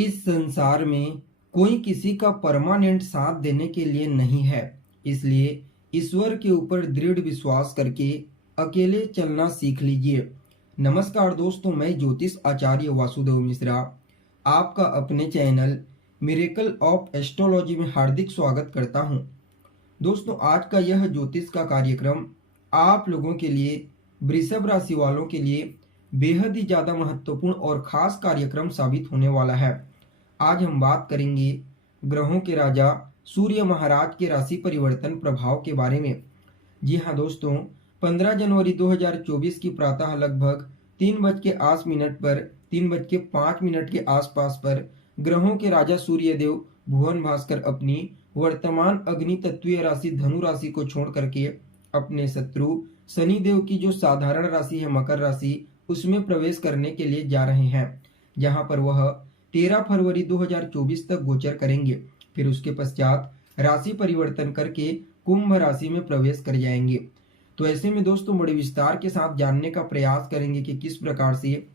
इस संसार में कोई किसी का परमानेंट साथ देने के लिए नहीं है। इसलिए ईश्वर के ऊपर दृढ़ विश्वास करके अकेले चलना सीख लीजिए। नमस्कार दोस्तों, मैं ज्योतिष आचार्य वासुदेव मिश्रा आपका अपने चैनल मिरेकल ऑफ एस्ट्रोलॉजी में हार्दिक स्वागत करता हूं। दोस्तों, आज का यह ज्योतिष का कार्यक्रम आप लोगों के लिए, वृषभ राशि वालों के लिए बेहद ही ज़्यादा महत्वपूर्ण और खास कार्यक्रम साबित होने वाला है। आज हम बात करेंगे ग्रहों के राजा सूर्य महाराज के राशि परिवर्तन प्रभाव के बारे में। जी हाँ दोस्तों, 15 जनवरी 2024 की प्रातः लगभग 3:05 के आसपास पर ग्रहों के राजा सूर्यदेव भुवन भास्कर अपनी वर्तमान अग्नि तत्वीय राशि धनु राशि को छोड़ करके अपने शत्रु शनिदेव की जो साधारण राशि है मकर राशि, उसमें प्रवेश करने के लिए जा रहे हैं, जहां पर वह 13 फरवरी 2024 तक गोचर करेंगे। फिर उसके पश्चात राशि परिवर्तन करके कुंभ राशि में प्रवेश कर जाएंगे। तो ऐसे में दोस्तों बड़े विस्तार के साथ जानने का प्रयास करेंगे कि किस प्रकार से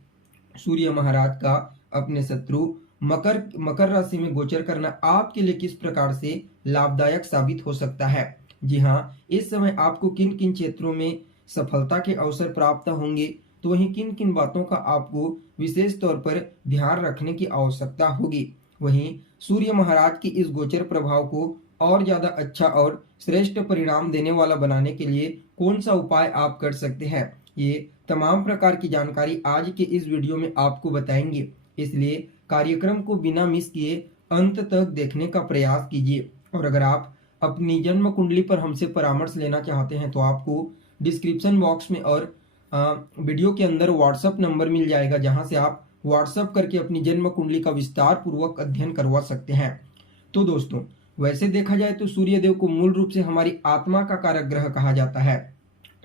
सूर्य महाराज का अपने शत्रु मकर राशि में गोचर करना आपके लिए किस प्रकार से लाभदायक साबित हो सकता है। जी हाँ, इस समय आपको किन किन क्षेत्रों में सफलता के अवसर प्राप्त होंगे, तो वहीं किन किन बातों का आपको विशेष तौर पर ध्यान रखने की आवश्यकता होगी। वहीं सूर्य महाराज की इस गोचर प्रभाव को और ज्यादा अच्छा और श्रेष्ठ परिणाम देने वाला बनाने के लिए कौन सा उपाय आप कर सकते हैं, ये तमाम प्रकार की जानकारी आज के इस वीडियो में आपको बताएंगे। इसलिए कार्यक्रम को बिना मिस किए अंत तक देखने का प्रयास कीजिए। और अगर आप अपनी जन्म कुंडली पर हमसे परामर्श लेना चाहते हैं तो आपको डिस्क्रिप्शन बॉक्स में और वीडियो के अंदर व्हाट्सएप नंबर मिल जाएगा, जहां से आप व्हाट्सएप करके अपनी जन्म कुंडली का विस्तार पूर्वक अध्ययन करवा सकते हैं। तो दोस्तों, वैसे देखा जाए तो सूर्यदेव को मूल रूप से हमारी आत्मा का कारक ग्रह कहा जाता है,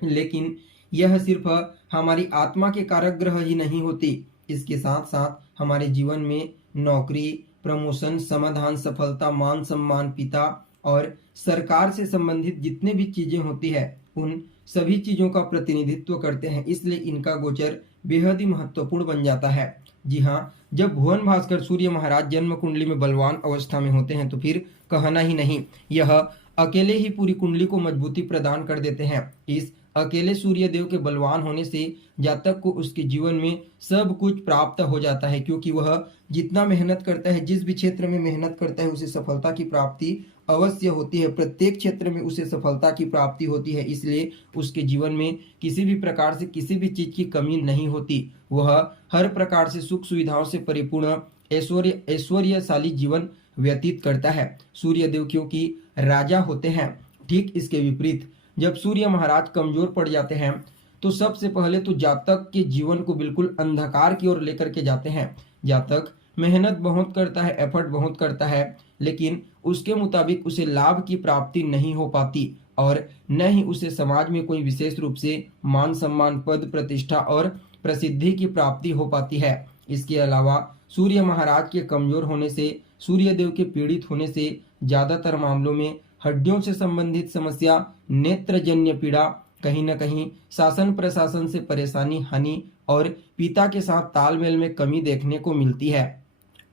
लेकिन यह सिर्फ हमारी आत्मा के कारक ग्रह ही नहीं होती। इसके साथ साथ हमारे जीवन में नौकरी, प्रमोशन, समाधान, सफलता, मान सम्मान, पिता और सरकार से संबंधित जितने भी चीजें होती है, उन सभी चीजों का प्रतिनिधित्व करते हैं। इसलिए इनका गोचर बेहद ही महत्वपूर्ण बन जाता है। जी हाँ, जब भुवन भास्कर सूर्य महाराज जन्म कुंडली में बलवान अवस्था में होते हैं तो फिर कहना ही नहीं, यह अकेले ही पूरी कुंडली को मजबूती प्रदान कर देते हैं। इस अकेले सूर्य देव के बलवान होने से जातक को उसके जीवन में सब कुछ प्राप्त हो जाता है, क्योंकि वह जितना मेहनत करता है, जिस भी क्षेत्र में मेहनत करता है, उसे सफलता की प्राप्ति अवश्य होती है। प्रत्येक क्षेत्र में उसे सफलता की प्राप्ति होती है। इसलिए उसके जीवन में किसी भी प्रकार से किसी भी चीज की कमी नहीं होती। वह हर प्रकार से सुख सुविधाओं से परिपूर्ण ऐश्वर्यशाली जीवन व्यतीत करता है। सूर्यदेव क्योंकि राजा होते हैं, ठीक इसके विपरीत जब सूर्य महाराज कमजोर पड़ जाते हैं तो सबसे पहले तो जातक के जीवन को बिल्कुल अंधकार की ओर लेकर के जाते हैं। जातक मेहनत बहुत करता है, एफर्ट बहुत करता है, लेकिन उसके मुताबिक उसे लाभ की प्राप्ति नहीं हो पाती और न ही उसे समाज में कोई विशेष रूप से मान सम्मान, पद प्रतिष्ठा और प्रसिद्धि की प्राप्ति हो पाती है। इसके अलावा सूर्य महाराज के कमजोर होने से, सूर्यदेव के पीड़ित होने से ज्यादातर मामलों में हड्डियों से संबंधित समस्या, नेत्रजन्य पीड़ा, कहीं न कहीं शासन प्रशासन से परेशानी, हानि और पिता के साथ तालमेल में कमी देखने को मिलती है।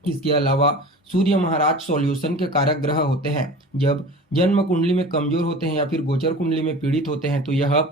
इसके अलावा सूर्य महाराज सॉल्यूशन के कारक ग्रह होते हैं। जब जन्म कुंडली में कमजोर होते हैं या फिर गोचर कुंडली में पीड़ित होते हैं तो यह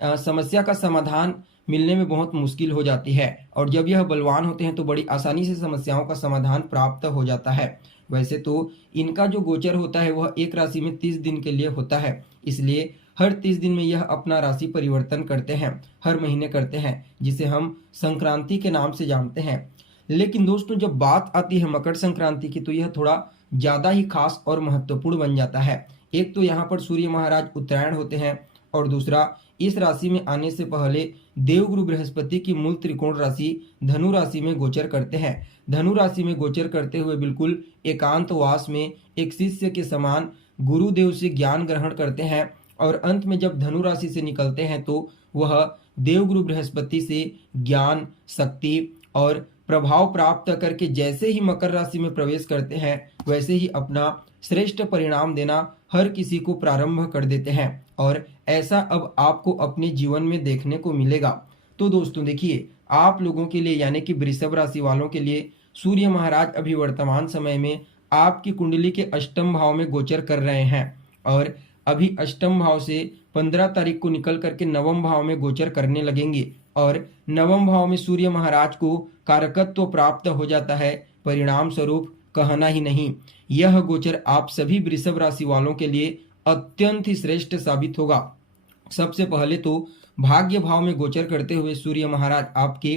समस्या का समाधान मिलने में बहुत मुश्किल हो जाती है, और जब यह बलवान होते हैं तो बड़ी आसानी से समस्याओं का समाधान प्राप्त हो जाता है। वैसे तो इनका जो गोचर होता है वह एक राशि में 30 दिन के लिए होता है, इसलिए हर 30 दिन में यह अपना राशि परिवर्तन करते हैं, हर महीने करते हैं, जिसे हम संक्रांति के नाम से जानते हैं। लेकिन दोस्तों, जब बात आती है मकर संक्रांति की तो यह थोड़ा ज्यादा ही खास और महत्वपूर्ण बन जाता है। एक तो यहाँ पर सूर्य महाराज उत्तरायण होते हैं, और दूसरा इस राशि में आने से पहले देवगुरु बृहस्पति की मूल त्रिकोण राशि धनु राशि में गोचर करते हैं। धनु राशि में गोचर करते हुए बिल्कुल एकांतवास में एक शिष्य के समान गुरुदेव से ज्ञान ग्रहण करते हैं, और अंत में जब धनु राशि से निकलते हैं तो वह देवगुरु बृहस्पति से ज्ञान, शक्ति और प्रभाव प्राप्त करके जैसे ही मकर राशि में प्रवेश करते हैं वैसे ही अपना श्रेष्ठ परिणाम देना हर किसी को प्रारंभ कर देते हैं, और ऐसा अब आपको अपने जीवन में देखने को मिलेगा। तो दोस्तों देखिए, आप लोगों के लिए यानी कि वृषभ राशि वालों के लिए सूर्य महाराज अभी वर्तमान समय में आपकी कुंडली के अष्टम भाव में गोचर कर रहे हैं और अभी अष्टम भाव से 15 तारीख को निकल करके नवम भाव में गोचर करने लगेंगे और नवम भाव में सूर्य महाराज को कारकत्व प्राप्त हो जाता है। परिणाम स्वरूप कहना ही नहीं, यह गोचर आप सभी वृषभ राशि वालों के लिए अत्यंत ही श्रेष्ठ साबित होगा। सबसे पहले तो भाग्य भाव में गोचर करते हुए सूर्य महाराज आपके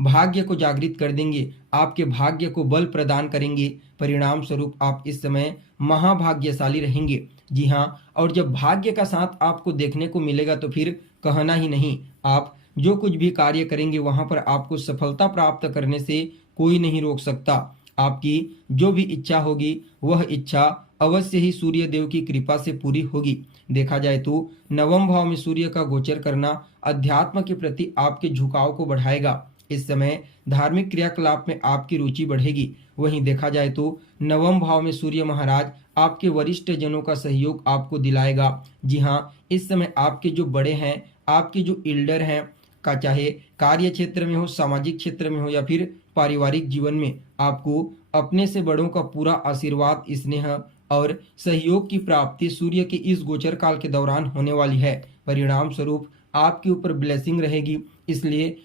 भाग्य को जागृत कर देंगे, आपके भाग्य को बल प्रदान करेंगे। परिणाम स्वरूप आप इस समय महाभाग्यशाली रहेंगे। जी हाँ, और जब भाग्य का साथ आपको देखने को मिलेगा तो फिर कहना ही नहीं, आप जो कुछ भी कार्य करेंगे वहां पर आपको सफलता प्राप्त करने से कोई नहीं रोक सकता। आपकी जो भी इच्छा होगी वह इच्छा अवश्य ही सूर्य देव की कृपा से पूरी होगी। देखा जाए तो नवम भाव में सूर्य का गोचर करना अध्यात्म के प्रति आपके झुकाव को बढ़ाएगा। इस समय धार्मिक क्रियाकलाप में आपकी रुचि बढ़ेगी। वहीं देखा जाए तो नवम भाव में सूर्य महाराज आपके वरिष्ठ जनों का सहयोग आपको दिलाएगा। जी हाँ, इस समय आपके जो बड़े हैं, आपके जो एल्डर हैं का, चाहे कार्य क्षेत्र में हो, सामाजिक क्षेत्र में हो या फिर पारिवारिक जीवन में, आपको अपने से बड़ों का पूरा आशीर्वाद, स्नेह और सहयोग की प्राप्ति सूर्य के इस गोचर काल के दौरान होने वाली है। परिणाम स्वरूप आपके ऊपर ब्लेसिंग रहेगी। इसलिए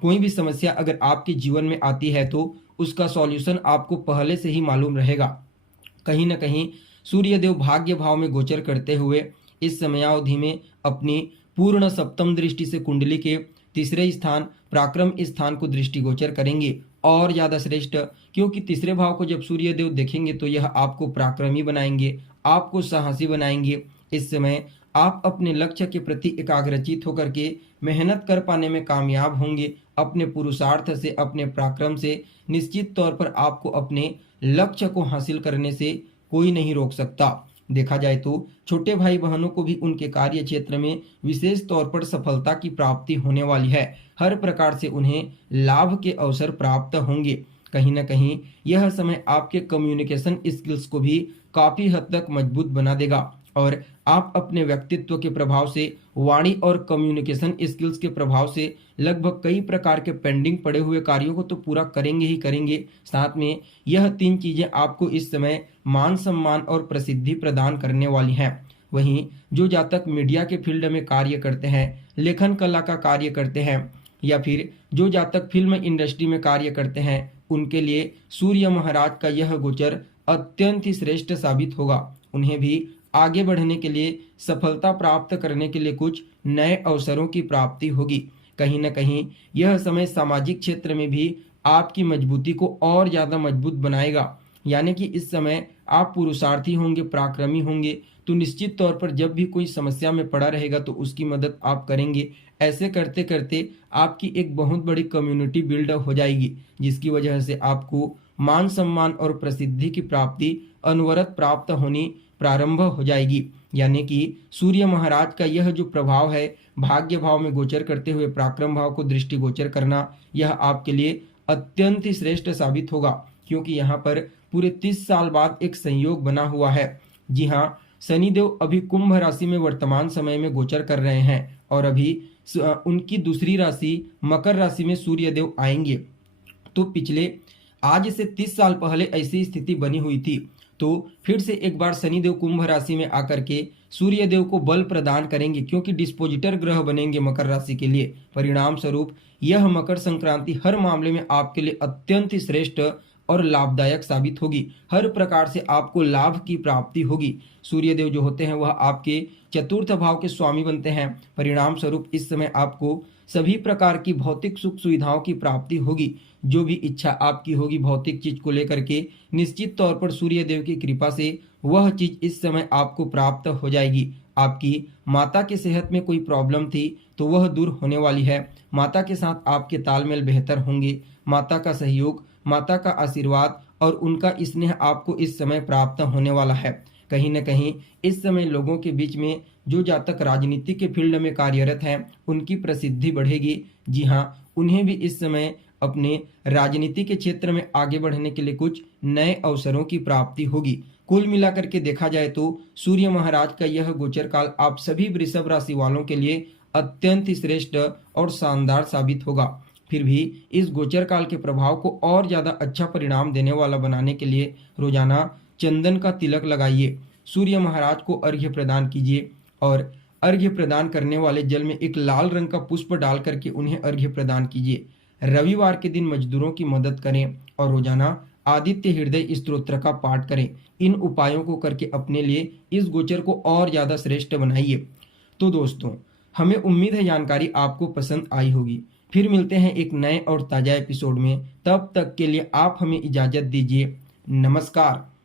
कोई भी समस्या अगर आपके जीवन में आती है तो उसका सॉल्यूशन आपको पहले से ही मालूम रहेगा। कहीं न कहीं सूर्यदेव भाग्य भाव में गोचर करते हुए इस समयावधि में अपनी पूर्ण सप्तम दृष्टि से कुंडली के तीसरे स्थान पराक्रम स्थान को दृष्टिगोचर करेंगे और ज्यादा श्रेष्ठ, क्योंकि तीसरे भाव को जब सूर्यदेव देखेंगे तो यह आपको पराक्रमी बनाएंगे, आपको साहसी बनाएंगे। इस समय आप अपने लक्ष्य के प्रति एकाग्रचित होकर के मेहनत कर पाने में कामयाब होंगे। अपने पुरुषार्थ से, अपने पराक्रम से निश्चित तौर पर आपको अपने लक्ष्य को हासिल करने से कोई नहीं रोक सकता। देखा जाए तो छोटे भाई बहनों को भी उनके कार्य क्षेत्र में विशेष तौर पर सफलता की प्राप्ति होने वाली है। हर प्रकार से उन्हें लाभ के अवसर प्राप्त होंगे। कहीं न कहीं यह समय आपके कम्युनिकेशन स्किल्स को भी काफी हद तक मजबूत बना देगा और आप अपने व्यक्तित्व के प्रभाव से, वाणी और कम्युनिकेशन स्किल्स के प्रभाव से लगभग कई प्रकार के पेंडिंग पड़े हुए कार्यों को तो पूरा करेंगे ही करेंगे। साथ में यह तीन चीजें आपको इस समय मान सम्मान और प्रसिद्धि प्रदान करने वाली हैं। वहीं जो जातक मीडिया के फील्ड में कार्य करते हैं, लेखन कला का कार्य करते हैं या फिर जो जातक फिल्म इंडस्ट्री में कार्य करते हैं, उनके लिए सूर्य महाराज का यह गोचर अत्यंत ही श्रेष्ठ साबित होगा। उन्हें भी आगे बढ़ने के लिए, सफलता प्राप्त करने के लिए कुछ नए अवसरों की प्राप्ति होगी। कहीं न कहीं यह समय सामाजिक क्षेत्र में भी आपकी मजबूती को और ज्यादा मजबूत बनाएगा। यानी कि इस समय आप पुरुषार्थी होंगे, पराक्रमी होंगे, तो निश्चित तौर पर जब भी कोई समस्या में पड़ा रहेगा तो उसकी मदद आप करेंगे। ऐसे करते करते आपकी एक बहुत बड़ी कम्युनिटी बिल्ड हो जाएगी, जिसकी वजह से आपको मान सम्मान और प्रसिद्धि की प्राप्ति अनवरत प्राप्त होनी प्रारंभ हो जाएगी। यानी कि सूर्य महाराज का यह जो प्रभाव है, भाग्य भाव में गोचर करते हुए पराक्रम भाव को दृष्टिगोचर करना, यह आपके लिए अत्यंत ही श्रेष्ठ साबित होगा, क्योंकि यहाँ पर पूरे 30 साल बाद एक संयोग बना हुआ है। जी हाँ, शनिदेव अभी कुंभ राशि में वर्तमान समय में गोचर कर रहे हैं और अभी उनकी दूसरी राशि मकर राशि में सूर्यदेव आएंगे। तो पिछले आज से 30 साल पहले ऐसी स्थिति बनी हुई थी, तो फिर से एक बार शनिदेव कुंभ राशि में आकर के सूर्यदेव को बल प्रदान करेंगे, क्योंकि डिस्पोजिटर ग्रह बनेंगे मकर राशि के लिए। परिणाम स्वरूप यह मकर संक्रांति हर मामले में आपके लिए अत्यंत ही श्रेष्ठ और लाभदायक साबित होगी। हर प्रकार से आपको लाभ की प्राप्ति होगी। सूर्यदेव जो होते हैं वह आपके चतुर्थ भाव के स्वामी बनते हैं। परिणाम स्वरूप इस समय आपको सभी प्रकार की भौतिक सुख सुविधाओं की प्राप्ति होगी। जो भी इच्छा आपकी होगी भौतिक चीज को लेकर के, निश्चित तौर पर सूर्यदेव की कृपा से वह चीज इस समय आपको प्राप्त हो जाएगी। आपकी माता की सेहत में कोई प्रॉब्लम थी तो वह दूर होने वाली है। माता के साथ आपके तालमेल बेहतर होंगे। माता का सहयोग, माता का आशीर्वाद और उनका स्नेह आपको इस समय प्राप्त होने वाला है। कहीं न कहीं इस समय लोगों के बीच में जो जातक राजनीति के फील्ड में कार्यरत हैं, उनकी प्रसिद्धि बढ़ेगी। जी हाँ, उन्हें भी इस समय अपने राजनीति के क्षेत्र में आगे बढ़ने के लिए कुछ नए अवसरों की प्राप्ति होगी। कुल मिलाकर के देखा जाए तो सूर्य महाराज का यह गोचर काल आप सभी वृषभ राशि वालों के लिए अत्यंत श्रेष्ठ और शानदार साबित होगा। फिर भी इस गोचर काल के प्रभाव को और ज़्यादा अच्छा परिणाम देने वाला बनाने के लिए रोजाना चंदन का तिलक लगाइए, सूर्य महाराज को अर्घ्य प्रदान कीजिए और अर्घ्य प्रदान करने वाले जल में एक लाल रंग का पुष्प डाल करके उन्हें अर्घ्य प्रदान कीजिए। रविवार के दिन मजदूरों की मदद करें और रोजाना आदित्य हृदय स्तोत्र का पाठ करें। इन उपायों को करके अपने लिए इस गोचर को और ज़्यादा श्रेष्ठ बनाइए। तो दोस्तों, हमें उम्मीद है जानकारी आपको पसंद आई होगी। फिर मिलते हैं एक नए और ताज़ा एपिसोड में। तब तक के लिए आप हमें इजाज़त दीजिए। नमस्कार।